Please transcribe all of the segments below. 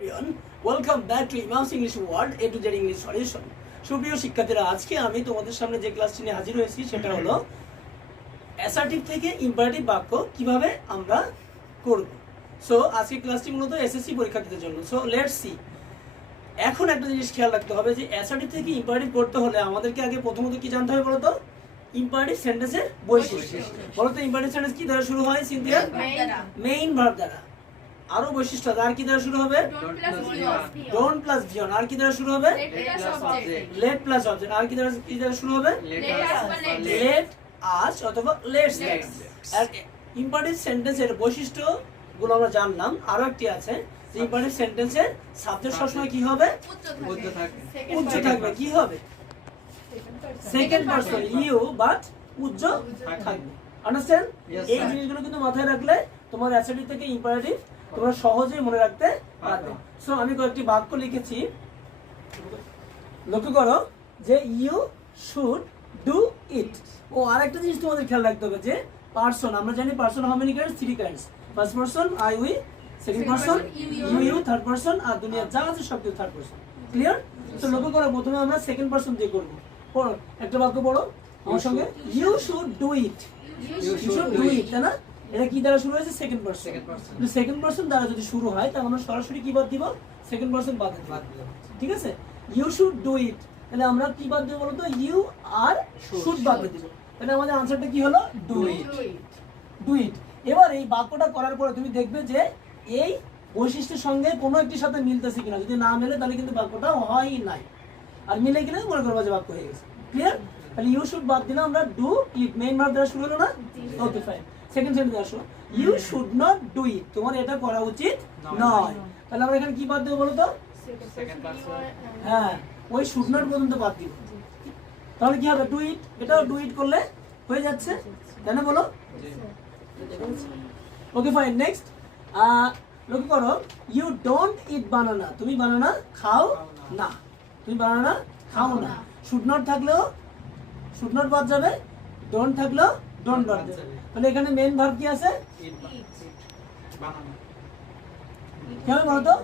Welcome back to Imam's English world A to Z English solution. সুপ্রিয় শিক্ষার্থীরা, আজকে আমি তোমাদের সামনে যে ক্লাসটি নিয়ে হাজির হয়েছি সেটা হলো অ্যাসার্টিভ থেকে ইম্পারেটিভ বাক্য কিভাবে আমরা করব। সো আজকে ক্লাসটি মূলত এসএসসি পরীক্ষার্থীদের জন্য। So let's see. এখন একটা জিনিস খেয়াল রাখতে হবে যে অ্যাসার্টিভ থেকে ইম্পারেটিভ করতে হলে আমাদেরকে আগে প্রথমত কি জানতে হবে বলতো? ইম্পারেটিভ সেন্টেন্সের বৈশিষ্ট্য। বলতো ইম্পারেটিভ সেন্টেন্স কি দ্বারা শুরু হয় সিনথিয়া? মেইন ভার্ব দ্বারা। আরো বৈশিষ্ট্য আর কি দ্বারা শুরু হবে? Don't plus ভিওন। আর কি দ্বারা শুরু হবে? Let plus object. আর কি দ্বারা শুরু হবে? লেট আস অথবা লেটস। আর ইম্পারেটিভ সেন্টেন্সের বৈশিষ্ট্যগুলো আমরা জানলাম। আরো একটি আছে যে ইম্পারেটিভ সেন্টেন্সের সাবজেক্ট সবসময় কি হবে? উচ্চ থাকবে। কি হবে? সেকেন্ড পারসন ইউ, বাট উচ্চ থাকবে। আন্ডারস্ট্যান্ড? এই জিনিসগুলো কিন্তু মাথায় রাখলে তোমার অ্যাসার্টিভ থেকে ইম্পারেটিভ তোমরা সহজেই মনে রাখতে পারবে। সো আমি কয়েকটি বাক্য লিখেছি, লক্ষ্য করো যে ইউ শুড ডু ইট। ও আরেকটা জিনিস তোমাদের খেয়াল রাখতে হবে যে পারসন, আমরা জানি person how many kinds? 3 kinds. First person I we, second person you, third person আর দুনিয়া যা আছে সব কিছু থার্ড পারসন। ক্লিয়ার? তো লক্ষ্য করো প্রথমে আমরা সেকেন্ড পারসন দিয়ে করব। পড়ো একটা বাক্য পড়ো আমার সঙ্গে। You should do it. You should do it, তাই না? এটা কি দ্বারা শুরু হয়েছে? Second person. কিন্তু সেকেন্ড পারসন দ্বারা যদি শুরু হয় তাহলে আমরা সরাসরি কি বাদ দিব? সেকেন্ড পারসন বাদ দিব। ঠিক আছে? ইউ শুড ডু ইট, তাহলে আমরা কি বাদ দেব বলতো? ইউ আর শুড বাদ দিব। তাহলে আমাদের আনসারটা কি হলো? Do it. Do it. এবার এই বাক্যটা করার পরে তুমি দেখবে যে এই বৈশিষ্ট্যের সঙ্গে কোনো একটির সাথে মিলতেছে কিনা। যদি না মেলে তাহলে কিন্তু বাক্যটা হয় নাই, আর মিলে গেলে মনে করবো যে বাক্য হয়ে গেছে। ক্লিয়ার? তাহলে ইউ শুড বাদ দিলাম আমরা, ডু ইট মেইন ভার্ব দ্বারা শুরু হলো না? Okay fine. সেকেন্ড সেন্টেন্স আসো, you should not do it, তোমার এটা করা উচিত নয়। তাহলে আমরা এখানে কি বাদ দেবো বলো তো? হ্যাঁ, ওই শুড নট পর্যন্ত বাদ দিব। তাহলে কি হবে? Do it. এটাও ডু ইট করলে হয়ে যাচ্ছে, তাই না? বলো। Okay fine. নেক্সট লক্ষ্য করো, ইউ ডোন্ট ইট বানানা, তুমি বানানা খাও না। তুমি বানানা খাও না। শুড নট থাকলেও শুড নট বাদ যাবে, ডোন্ট থাকলেও ডোন্ট বাদ যাবে। তাহলে এখানে মেইন ভার্ব কি আছে? কি হবে বলো তো?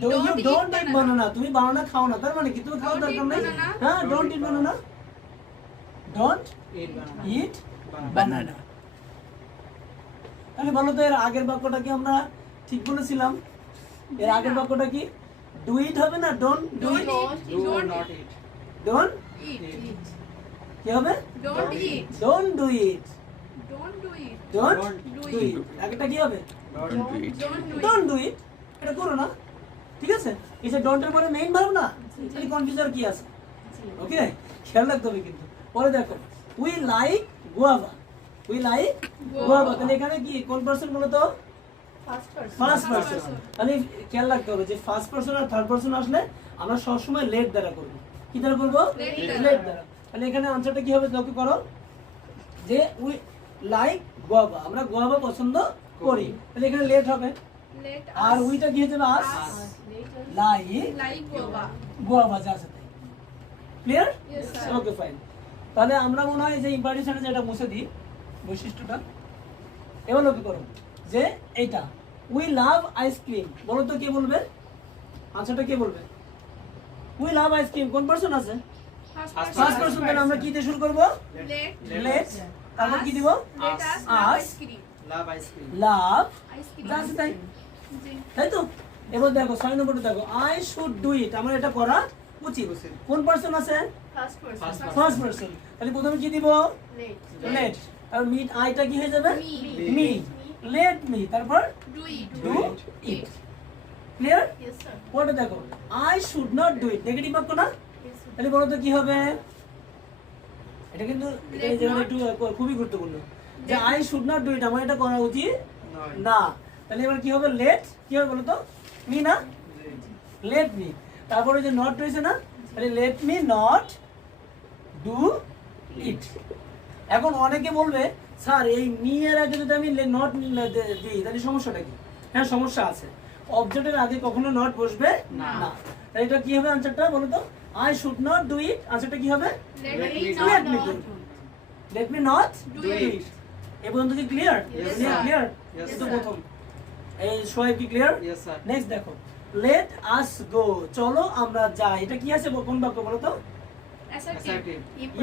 ইউ ডোন্ট ইট বানানা, তুমি বানানা খাও না। তার মানে কি তুমি খাওয়ার দরকার নেই। হ্যাঁ, ডোন্ট ইট বানানা, ডোন্ট ইট বানানা। তাহলে বলো তো এর আগের বাক্যটা কি আমরা ঠিক বলেছিলাম? এর আগের বাক্যটা কি? ডু ইট হবে না? Don't do it. ডোন্ট কি হবে? Don't do it. Don't do it. আগেরটা কি হবে? Don't do it. এটা করো না। ঠিক আছে? এই যে ডোন্ট এর পরে মেইন ভার্ব না, তাহলে কনফিউজার কি আছে? ওকে, খেয়াল রাখতে হবে কিন্তু। পরে দেখো, we like guava. We like guava, তাহলে এখানে কি কোন পারসন বলো তো? First person. তাহলে খেয়াল রাখতে হবে যে ফার্স্ট পারসন আর থার্ড পারসন আসলে আমরা সবসময় লেট দ্বারা করব। কি দ্বারা করব? লেট দ্বারা। তাহলে এখানে আনসারটা কি হবে লক্ষ্য করো যে উই লাইক গুয়াভা, আমরা গুয়াভা পছন্দ করি। তাহলে এখানে লেট হবে, আর উইটা কি হয়ে যাবে? আস। লাইক গুয়াভা যা আছে তাই। ক্লিয়ার? Okay fine. তাহলে আমরা মনে হয় যে ইম্পারেটিভ সেন্টেন্স এটা মুছে দিই বৈশিষ্ট্যটা। এবার লক্ষ্য করো যে এইটা উই লাভ আইসক্রিম, বলো তো কে বলবে? আনসারটা কে বলবে? We love ice cream. কোন পারসন আছে? First person. তাহলে আমরা কি দিয়ে শুরু করব? লেট। তারপর কি দিব? আস। লাভ যা আছে তাই। তাই তো? এবার দেখো 6 নম্বরটা দেখো, আই শুড ডু ইট, আমার এটা করা উচিত। কোন পারসন আছে? First person. তাহলে প্রথমে কি দিব? লেট। আর মিট আইটা কি হয়ে যাবে? মি। লেট মি, তারপর ডু ইট। ক্লিয়ার? পরে দেখো, I should not do it, negative বাক্য না? তাহলে বলো তো কি হবে? এটা কিন্তু এই জায়গাটা একটু খুবই গুরুত্বপূর্ণ যে আই শুড নট ডু ইট, আমার এটা করা উচিত না। তাহলে এবার কি হবে? লেট কি হবে বলো তো? মি না? Let me. তারপরে যে নট রয়েছে না, তাহলে লেট মি নট ডু ইট। এখন অনেকে বলবে স্যার এই মি এর আগে যদি আমি নট দিই তাহলে সমস্যাটা কি? হ্যাঁ, সমস্যা আছে। অবজেক্টের আগে কখনো নট বসবে না। তাহলে এটা কি হবে আনসারটা বলো তো? আই শুড নট ডু ইট। আনসারটা কি হবে? লেট মি নট ডু ইট। এই পর্যন্ত কি ক্লিয়ার? ক্লিয়ার? তো প্রথম এই সোহেব কি ক্লিয়ার? Yes, sir. নেক্সট দেখো, লেট আস গো, চলো আমরা যাই। এটা কি আছে কোন বাক্য বলো তো? Assertive.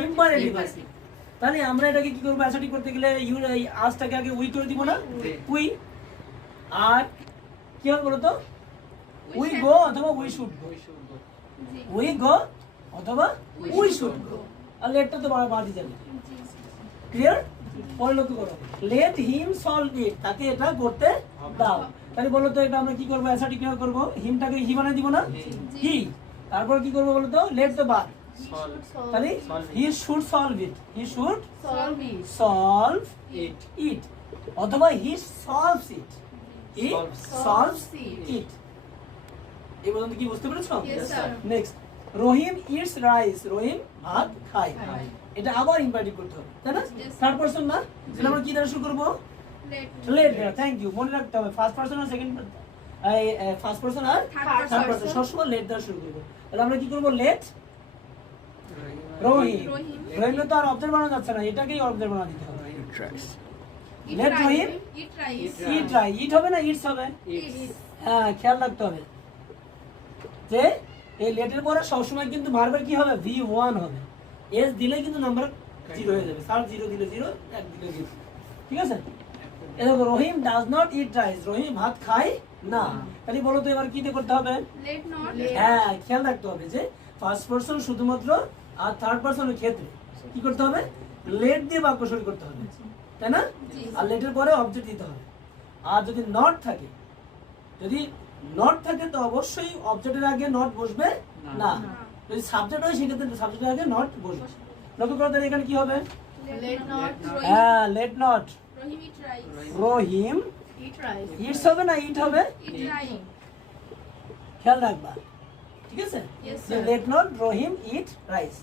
ইম্পারেটিভ আছে। তাহলে আমরা এটাকে কি করব? অ্যাসার্টিভ করতে গেলে ইউ এই আসটাকে আগে উই করে দিব না? জি। উই। আর কি হবে বলো তো? উই গো অথবা we should go. We should go. We go অথবা উই শুড গো। আর লেটটা তো বাড়ি যাবে। ক্লিয়ার? পরে লক্ষ্য করো, লেট হিম সলভ ইট, তাকে এটা করতে দাও। তাহলে বলো তো এটা আমরা কি করব? অ্যাসার্টিভ কিভাবে করব? হিমটাকে হি বানিয়ে দিব না? হি। তারপর কি করব বলো তো? লেট তো বাদ। Solve. তাহলে he should solve it, he should Solve it. Solve It. It অথবা he solves it, he Solves. Solves it. It. এই পর্যন্ত কি বুঝতে পেরেছো? Yes, sir. Next, Rahim eats rice, Rahim ভাত খায়। খায়। এটা আবার ইম্পারেটিভ করতে হবে, তাই না? Yes. থার্ড পারসন না? তাহলে আমরা কি দ্বারা শুরু করব? লেট দ্বারা। থ্যাংক ইউ, মনে রাখতে হবে ফার্স্ট পারসন আর সেকেন্ড ফার্স্ট পারসন আর Third থার্ড পারসন person. সবসময় লেট দ্বারা শুরু করব। তাহলে আমরা কি করব? লেট রহিম। রহিম তো আর অবজেক্ট বানানো যাচ্ছে না, এটাকেই অবজেক্ট বানানো দিতে হবে। Let Rahim ইট রাই, ইট হবে না ইটস হবে? It's. হ্যাঁ, খেয়াল রাখতে হবে যে এই লেটের পরে সবসময় কিন্তু ভার্বের কি হবে? V1 হবে। এস দিলে কিন্তু নাম্বার 0 হয়ে যাবে। স্যার 0 দিলে 0, 1 দিলে 0। ঠিক আছে? এই দেখো, রহিম does not eat rice, Rahim ভাত খায় না। তাহলে বলো তো এবার কি দিয়ে করতে হবে? হ্যাঁ, খেয়াল রাখতে হবে যে ফার্স্ট পারসন শুধুমাত্র আর থার্ড পারসনের ক্ষেত্রে কি করতে হবে? লেট দিয়ে বাক্য শুরু করতে হবে, তাই না? আর লেটের পরে অবজেক্ট দিতে হবে। আর যদি নট থাকে, যদি নট থাকে তো অবশ্যই অবজেক্টের আগে নট বসবে না। যদি সাবজেক্ট হয় সেক্ষেত্রে সাবজেক্টের আগে নট বসবে। লক্ষ্য করো তাহলে এখানে কি হবে? Let not. হ্যাঁ, late not Rahim Eat rice. It's হবে না ইট হবে? খেয়াল রাখবা, ঠিক আছে? Yes, যে sir. Let not Rahim eat rice.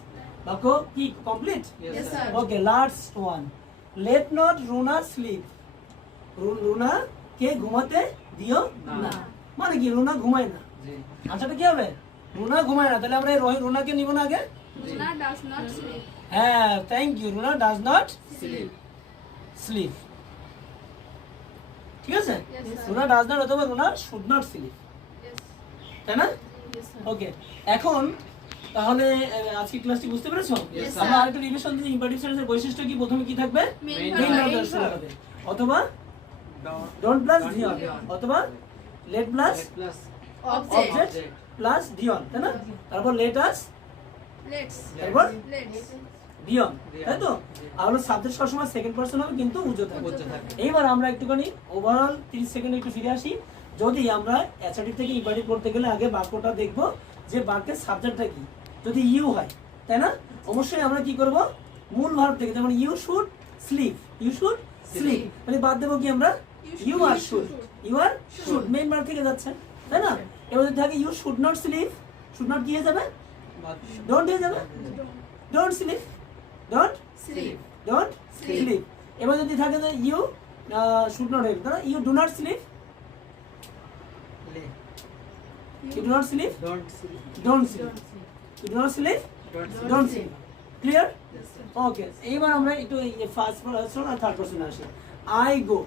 বাক্য কি complete? Yes, Yes, sir. sir. Okay, last one, let not Runa sleep, Runa কে ঘুমাতে দিও না। না। মানে কি? রুনা ঘুমায় না। জি। আচ্ছাটা কি হবে? রুনা ঘুমায় না। তাহলে আমরা এই রুনাকে নিব না আগে? হ্যাঁ, thank you. Runa does not Sleep. Sleep. ঠিক আছে? Yes, sir. Runa does not অথবা রুনা শুড নট স্লিপ, তাই না? Yes, sir. ওকে, এখন তাহলে আজকে ক্লাসটি বুঝতে পেরেছো? Yes, sir. আমরা আরেকটা রিভিশন দিই। ইম্পারেটিভ সেন্টেন্সের বৈশিষ্ট্য কি? প্রথমে কি থাকবে? Main main verb. ভার্ব দ্বারা শুরু হবে, অথবা Don't. Don't plus Don't Dion, dion. অথবা let plus Let plus. Object. Object plus Dion, তাই না? তারপর লেট আস, তারপর ডিওন, তাই তো? আর হলো সাবজেক্ট সবসময় সেকেন্ড পারসন হবে কিন্তু উজ্জ্বল থাকবে। উজ্জ্বল থাকবে। এইবার আমরা একটুখানি ওভারঅল 30 সেকেন্ডে একটু ফিরে আসি। যদি আমরা অ্যাসার্টিভ থেকে ইম্পারেটিভ করতে গেলে আগে বাক্যটা দেখব যে বাক্যের সাবজেক্টটা কি। যদি ইউ হয়, তাই না, অবশ্যই আমরা কি করব? মূল ভার্ব থেকে, যেমন you should sleep, you should sleep, মানে বাদ দেবো কি আমরা? You are should, you are should main verb থেকে যাচ্ছে, তাই না? এবার যদি থাকে you should not sleep, should not কি হয়ে যাবে? ডোন্ট হয়ে যাবে। Don't sleep, don't Sleep. Don't sleep. এবার যদি থাকে যে ইউ শুড নট হেল্প, তাহলে you do not sleep, Lay. You do not sleep, Don't sleep. Don't slip, you do not sleep, Don't sleep. Don't sleep. Clear? Yes, sir. Okay, এইবার আমরা একটু first person আর third person আসি। I go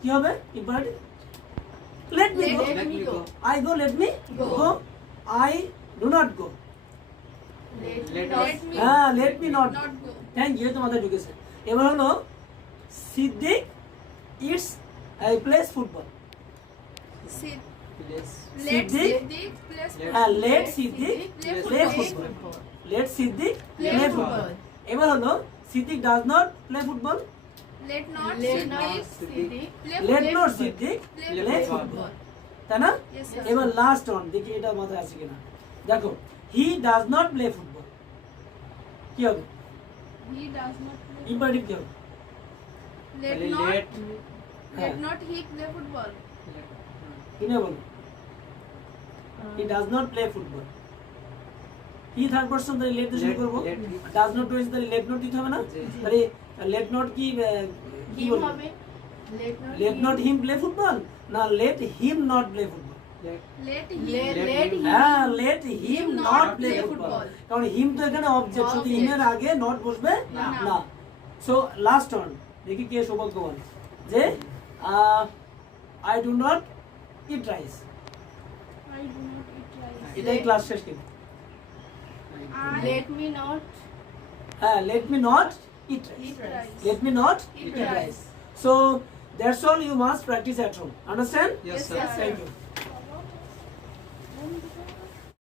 কি হবে? Imperative. Let me go, Let me go. I go, let me Go. Go, I do not go. Let হ্যাঁ, let me not. Thank you, তোমাদের ঢুকেছে। এবার হলো Siddique its place football. Place. হ্যাঁ, let Siddique play Play football. Let Siddique Play play football. Football. এবার হলো Siddique does not play football, Let not Siddiq let not Siddique play play football. Football, তাই না? Yes, sir. এবার লাস্ট ওয়ান দেখি এটা মাথায় আছে কিনা। দেখো, he does not play football কি হবে? He does not play. Imperative কি হবে? Let Let. not হ্যাঁ, let not he play football. কি না বলো? He does not play football. He third person, তাহলে লেট দিয়ে শুরু করবো। Let. ডাজ নট রয়েছে, তাহলে লেট নট দিতে হবে না? জি। তাহলে লেট নট কি কি Him বলবো? হবে. Let not him play football না let him not play football? Let. Let Let him. him. হ্যাঁ, let him Him not not play play football. football. কারণ হিম তো এখানে অবজেক্ট, শুধু Object. হিমের আগে নট বসবে না। না। সো লাস্ট ওয়ান দেখি কে সৌভাগ্যবান যে I do not eat rice. I do not eat rice. এটাই ক্লাস শেষ কিন্তু Let me not হ্যাঁ let me not eat rice. eat rice. Let me not Eat eat rice. rice. So that's all you must practice at home. Understand? Yes, sir. Yes, sir. Thank you.